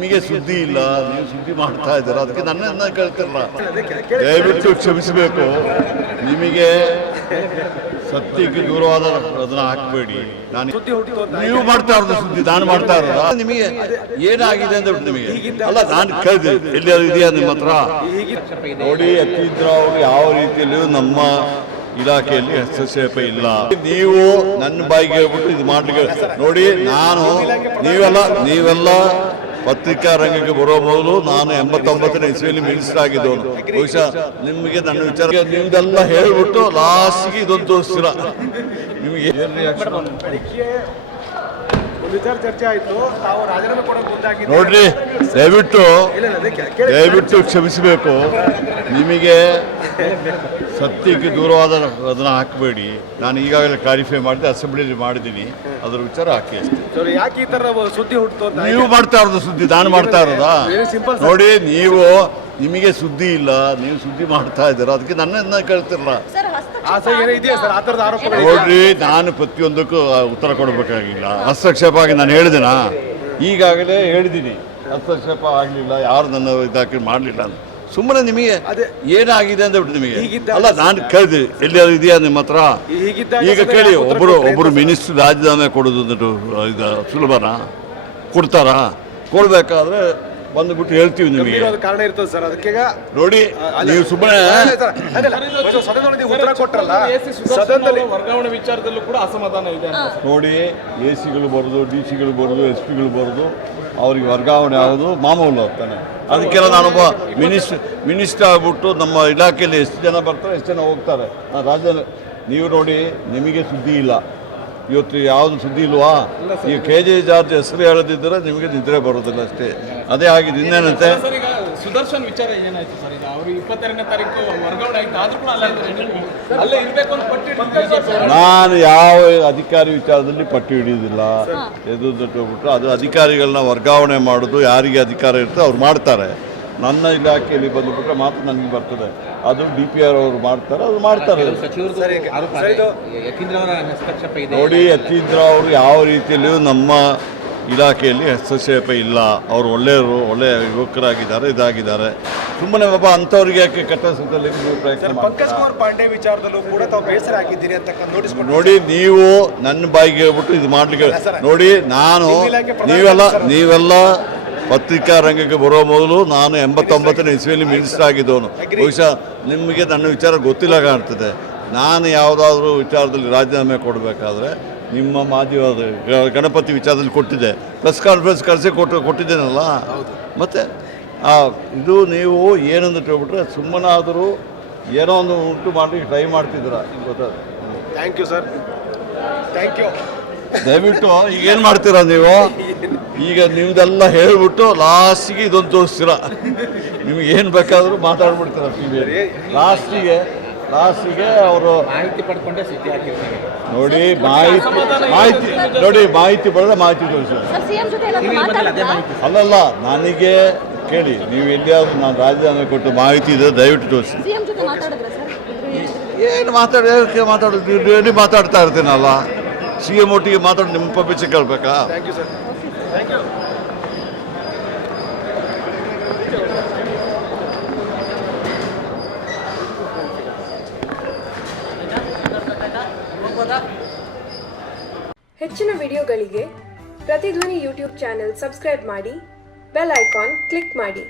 ನಿಮಗೆ ಸುದ್ದಿ ಇಲ್ಲ, ನೀವು ಸುದ್ದಿ ಮಾಡ್ತಾ ಇದ್ದೀರ, ಅದಕ್ಕೆ ನನ್ನನ್ನು ಕೇಳ್ತಿರಲ್ಲ. ದಯವಿಟ್ಟು ಕ್ಷಮಿಸಬೇಕು. ನಿಮಗೆ ಸತ್ಯಕ್ಕೆ ದೂರವಾದ ಅದನ್ನ ಹಾಕಬೇಡಿ. ನೀವು ಮಾಡ್ತಾ ಇರೋದು ಸುದ್ದಿ, ನಾನು ಮಾಡ್ತಾ ಇರೋದ. ನಿಮಗೆ ಏನಾಗಿದೆ ಅಂತ ನಿಮಗೆ ಅಲ್ಲ, ನಾನು ಕೇಳಿದೆ ಎಲ್ಲಿಯಾದ್ರು ಇದೆಯಾ ನಿಮ್ಮ ಹತ್ರ? ನೋಡಿ, ಯತೀಂದ್ರ ಅವರು ಯಾವ ರೀತಿಯಲ್ಲಿಯೂ ನಮ್ಮ ಇಲಾಖೆಯಲ್ಲಿ ಹಸ್ತಕ್ಷೇಪ ಇಲ್ಲ. ನೀವು ನನ್ನ ಬಾಯಿಗೆ ಹೇಳ್ಬಿಟ್ಟು ಇದು ಮಾಡ್ಲಿಕ್ಕೆ ನೋಡಿ. ನಾನು ನೀವೆಲ್ಲ ಪತ್ರಿಕಾ ರಂಗಕ್ಕೆ ಬರೋ ಮೊದಲು ನಾನು 89ನೇ ಇಸ್ವಿಯಲ್ಲಿ ಮಿನಿಸ್ಟರ್ ಆಗಿದ್ದವನು. ಬಹುಶಃ ನಿಮಗೆ ನನ್ನ ವಿಚಾರ ನಿಮ್ದೆಲ್ಲ ಹೇಳ್ಬಿಟ್ಟು ಲಾಸ್ಟ್ಗೆ ಇದೊಂದು ತೋರಿಸ್ತೀರ. ನಿಮಗೆ ಏನು ರಿಯಾಕ್ಷನ್ ನೋಡ್ರಿ, ದಯವಿಟ್ಟು ಕ್ಷಮಿಸಬೇಕು. ನಿಮಗೆ ಸತ್ಯಕ್ಕೆ ದೂರವಾದ ಅದನ್ನ ಹಾಕಬೇಡಿ. ನಾನು ಈಗಾಗಲೇ ಕ್ಲಾರಿಫೈ ಮಾಡಿದೆ, ಅಸೆಂಬ್ಲಿಯಲ್ಲಿ ಮಾಡಿದ್ದೀನಿ, ಅದರ ವಿಚಾರ ಹಾಕಿ ಅಷ್ಟೇ. ಯಾಕೆ ಈ ತರ ಸುದ್ದಿ ಹುಟ್ಟು? ನೀವು ಮಾಡ್ತಾ ಇರೋದು ಸುದ್ದಿ, ನಾನು ಮಾಡ್ತಾ ಇರೋದಾ? ನೋಡಿ, ನಿಮಗೆ ಸುದ್ದಿ ಇಲ್ಲ, ನೀವು ಸುದ್ದಿ ಮಾಡ್ತಾ ಇದ್ದೀರ, ಅದಕ್ಕೆ ನನ್ನನ್ನು ಕೇಳ್ತಿರಲ್ಲ. ನೋಡ್ರಿ, ನಾನು ಪ್ರತಿಯೊಂದಕ್ಕೂ ಉತ್ತರ ಕೊಡಬೇಕಾಗಿಲ್ಲ. ಹಸ್ತಕ್ಷೇಪ ಆಗಿ ನಾನು ಹೇಳಿದೆನಾ? ಈಗಾಗಲೇ ಹೇಳಿದ್ದೀನಿ, ಹಸ್ತಕ್ಷೇಪ ಆಗಲಿಲ್ಲ, ಯಾರು ನನ್ನ ಇದಾಕಿ ಮಾಡಲಿಲ್ಲ ಅಂತ. ಸುಮ್ಮನೆ ನಿಮಗೆ ಏನಾಗಿದೆ ಅಂತ ಬಿಟ್ಟು ನಿಮಗೆ ಅಲ್ಲ, ನಾನು ಕೇಳಿದೆ ಎಲ್ಲಿಯಾದ್ರು ಇದೆಯಾ ನಿಮ್ಮ ಹತ್ರ? ಈಗ ಕೇಳಿ, ಒಬ್ಬರು ಮಿನಿಸ್ಟರ್ ರಾಜೀನಾಮೆ ಕೊಡೋದು ಇದು ಸುಲಭನಾ? ಕೊಡ್ತಾರಾ? ಕೊಡ್ಬೇಕಾದ್ರೆ ಬಂದುಬಿಟ್ಟು ಹೇಳ್ತೀವಿ ನಿಮಗೆ. ಕಾರಣ ಇರ್ತದೆ ಸರ್, ಅದಕ್ಕೆ ನೋಡಿ ನೀವು ಸುಮ್ಮನೆ ಉತ್ತರ ಕೊಟ್ಟರಲ್ಲ. ಸದನದಲ್ಲಿ ವರ್ಗಾವಣೆ ವಿಚಾರದಲ್ಲೂ ಕೂಡ ಅಸಮಾಧಾನ ಇದೆ ನೋಡಿ. AC ಗಳು ಬರೋದು, DC ಗಳು ಬರೋದು, SP ಗಳು ಬರೋದು, ಅವ್ರಿಗೆ ವರ್ಗಾವಣೆ ಆಗೋದು ಮಾಮೂಲು ಆಗ್ತಾನೆ. ಅದಕ್ಕೆಲ್ಲ ನಾನೊಬ್ಬ ಮಿನಿಸ್ಟರ್ ಆಗ್ಬಿಟ್ಟು ನಮ್ಮ ಇಲಾಖೆಯಲ್ಲಿ ಎಷ್ಟು ಜನ ಬರ್ತಾರೆ, ಎಷ್ಟು ಜನ ಹೋಗ್ತಾರೆ. ನೀವು ನೋಡಿ, ನಿಮಗೆ ಸುದ್ದಿ ಇಲ್ಲ. ಇವತ್ತು ಯಾವುದು ಸುದ್ದಿ ಇಲ್ವಾ? ಈ KJ ಜಾರ್ಜ್ ಹೆಸರು ಹೇಳದಿದ್ದರೆ ನಿಮಗೆ ನಿದ್ರೆ ಬರೋದಿಲ್ಲ ಅಷ್ಟೇ. ಅದೇ ಆಗಿದೆ, ಇನ್ನೇನಂತೆ. ಸುದರ್ಶನ್ ವಿಚಾರ ಏನಾಯ್ತು ಸರ್? ಈಗ ಅವರು 22ನೇ ತಾರೀಕು ವರ್ಗಾವಣೆ ಆಯ್ತು, ಆದ್ರೂ ಕೂಡ ಅಲ್ಲೇ ಇರಬೇಕು ಅಂತ ಪಟ್ಟಿ. ನಾನು ಯಾವ ಅಧಿಕಾರಿ ವಿಚಾರದಲ್ಲಿ ಪಟ್ಟಿ ಹಿಡಿಯೋದಿಲ್ಲ. ಎದುರುಬಿಟ್ಟು ಅದು ಅಧಿಕಾರಿಗಳನ್ನ ವರ್ಗಾವಣೆ ಮಾಡೋದು ಯಾರಿಗೆ ಅಧಿಕಾರ ಇರ್ತದೆ ಅವ್ರು ಮಾಡ್ತಾರೆ. ನನ್ನ ಇಲಾಖೆಯಲ್ಲಿ ಬಂದುಬಿಟ್ರೆ ಮಾತ್ರ ನನಗೆ ಬರ್ತದೆ. ಅದು DPR ಅವರು ಮಾಡ್ತಾರೆ, ಅದು ಮಾಡ್ತಾರೆ. ನೋಡಿ, ಯತೀಂದ್ರ ಅವರು ಯಾವ ರೀತಿಯಲ್ಲಿಯೂ ನಮ್ಮ ಇಲಾಖೆಯಲ್ಲಿ ಹಸ್ತಕ್ಷೇಪ ಇಲ್ಲ. ಅವರು ಒಳ್ಳೆಯವರು, ಒಳ್ಳೆಯ ಯುವಕರಾಗಿದ್ದಾರೆ, ಇದಾಗಿದ್ದಾರೆ. ಸುಮ್ಮನೆ ಒಬ್ಬ ಅಂಥವ್ರಿಗೆ ಯಾಕೆ ಕಟ್ಟಸದಲ್ಲಿ ಪ್ರಯತ್ನ ಪಂಕಜ್ ಕುಮಾರ್ ಪಾಂಡೆ ವಿಚಾರದಲ್ಲೂ ಕೂಡ ತಾವು ಬೇಸರ ಆಗಿದ್ದೀರಿ ಅಂತ ನೋಟಿಸ್ ನೋಡಿ. ನೀವು ನನ್ನ ಬಾಯಿಗೆ ಹೇಳ್ಬಿಟ್ಟು ಇದು ಮಾಡ್ಲಿಕ್ಕೆ ನೋಡಿ. ನೀವೆಲ್ಲ ಪತ್ರಿಕಾ ರಂಗಕ್ಕೆ ಬರೋ ಮೊದಲು ನಾನು 89ನೇ ಇಸ್ವಿಯಲ್ಲಿ ಮಿನಿಸ್ಟರ್ ಆಗಿದ್ದವನು. ಬಹುಶಃ ನಿಮಗೆ ನನ್ನ ವಿಚಾರ ಗೊತ್ತಿಲ್ಲ ಕಾಣ್ತದೆ. ನಾನು ಯಾವುದಾದ್ರೂ ವಿಚಾರದಲ್ಲಿ ರಾಜೀನಾಮೆ ಕೊಡಬೇಕಾದ್ರೆ ನಿಮ್ಮ ಮಾಧ್ಯಮದ ಗಣಪತಿ ವಿಚಾರದಲ್ಲಿ ಕೊಟ್ಟಿದ್ದೆ, ಪ್ರೆಸ್ ಕಾನ್ಫರೆನ್ಸ್ ಕಳಿಸಿ ಕೊಟ್ಟಿದ್ದೇನಲ್ಲ. ಮತ್ತು ಇದು ನೀವು ಏನಂತ ಹೇಳ್ಬಿಟ್ರೆ ಸುಮ್ಮನಾದರೂ ಏನೋ ಒಂದು ಉಂಟು ಮಾಡಿ ಟ್ರೈ ಮಾಡ್ತಿದ್ದೀರಾ, ಗೊತ್ತಾದ. Thank you sir, thank you. ದಯವಿಟ್ಟು ಈಗೇನು ಮಾಡ್ತೀರಾ ನೀವು? ಈಗ ನಿಮ್ದೆಲ್ಲ ಹೇಳ್ಬಿಟ್ಟು ಲಾಸ್ಟಿಗೆ ಇದೊಂದು ತೋರಿಸ್ತೀರ. ನಿಮ್ಗೆ ಏನು ಬೇಕಾದರೂ ಮಾತಾಡ್ಬಿಡ್ತೀರ ಟಿವಿಯಲ್ಲಿ. ಲಾಸ್ಟಿಗೆ ಅವರು ಮಾಹಿತಿ ಪಡ್ಕೊಂಡೆ ಸುದ್ದಿ ಹಾಕಿರ್ತಾರೆ ನೋಡಿ. ಮಾಹಿತಿ ಪಡೆದ್ರೆ ಮಾಹಿತಿ ತೋರಿಸ್ತಾರೆ. ಅಲ್ಲಲ್ಲ, ನನಗೆ ಕೇಳಿ, ನೀವು ಎಲ್ಲಿಯಾದ್ರೂ ನಾನು ರಾಜೀನಾಮೆ ಕೊಟ್ಟು ಮಾಹಿತಿ ಇದೆ, ದಯವಿಟ್ಟು ತೋರಿಸಿ. ಏನು ಮಾತಾಡೋದು ಡೈಲಿ ಮಾತಾಡ್ತಾ ಇರ್ತೀನಲ್ಲ. CM ಒಟ್ಟಿಗೆ ಮಾತಾಡಿ ನಿಮ್ಮ ಪಬ್ಲಿಕ್ ಕೇಳಬೇಕಾ? Thank you sir, thank you. ಹೆಚ್ಚಿನ ವಿಡಿಯೋಗಳಿಗೆ ಪ್ರತಿಧ್ವನಿ ಯೂಟ್ಯೂಬ್ ಚಾನೆಲ್ ಸಬ್ಸ್ಕ್ರೈಬ್ ಮಾಡಿ, ಬೆಲ್ ಐಕಾನ್ ಕ್ಲಿಕ್ ಮಾಡಿ.